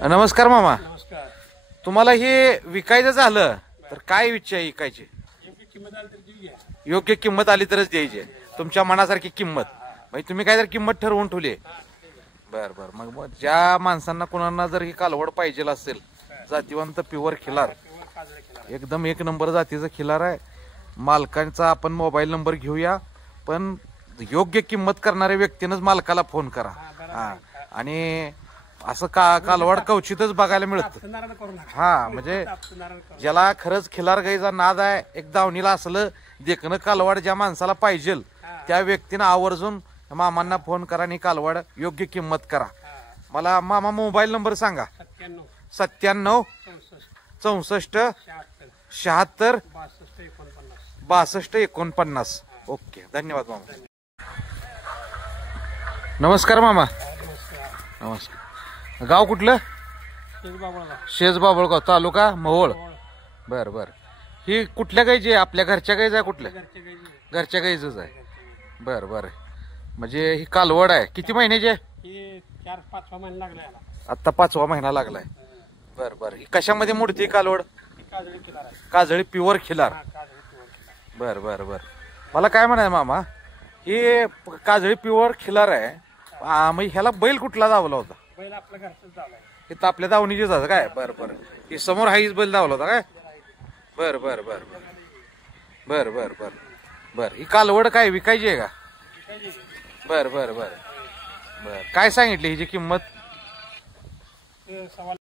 नमस्कार मामा. नमस्कार. तुम्हाला हे विकायचं झालं तर काय इच्छा आहे विकायची? योग्य किंमत आली तरच द्यायची. तुमच्या मनासारखी किंमत म्हणजे तुम्ही काय तर किंमत ठरवून ठेवली. बर बर. मग ज्या माणसांना कोणाला जर ही कालवड पाहिजे असेल, जातीवंत प्युअर खिलार, एकदम एक नंबर जातीचं खिलार आहे. मालकांचा आपण मोबाईल नंबर घेऊया, पण योग्य किंमत करणाऱ्या व्यक्तीनंच मालकाला फोन करा. हा, आणि असं कालवड कवचितच बघायला मिळतं. हा, म्हणजे ज्याला खरंच खिलार गाईचा नाद आहे, एक दावणीला असलं देखणं कालवड ज्या माणसाला पाहिजे त्या व्यक्तीनं आवर्जून मामांना फोन करा आणि कालवड योग्य किंमत करा. मला मामा मोबाईल नंबर सांगा. 97 64 76 62 49. ओके, धन्यवाद मामा. नमस्कार मामा. नमस्कार. गाव कुठलं? शेज बाबळगाव, तालुका मोहोळ. बर बर. ही कुठल्या गायची आहे? आपल्या घरच्या गायचं आहे? कुठल्या घरच्या गायचंच आहे. बर बर. म्हणजे ही कालवड आहे. किती महिन्याची आहे? 4-5 महिने लागले. आता 5वा महिना लागलाय. बर बर. ही कशामध्ये मोडती कालवड? काजळी प्युअर खिलार. बर बर बर. मला काय म्हणाय मामा, ही काजळी प्युअर खिलार आहे. मग ह्याला बैल कुठला दावला होता? बैल आपल्या घरचाच दावलाय. हे तर आपल्या दावणीचेच होता काय? बर बर. ही समोर हाईच बैल दावला होता काय? बर बर बर बर बर बर बर. ही कालवड काय विकायची आहे का? बर बर बर बर. काय सांगितली हिची किंमत? 1.25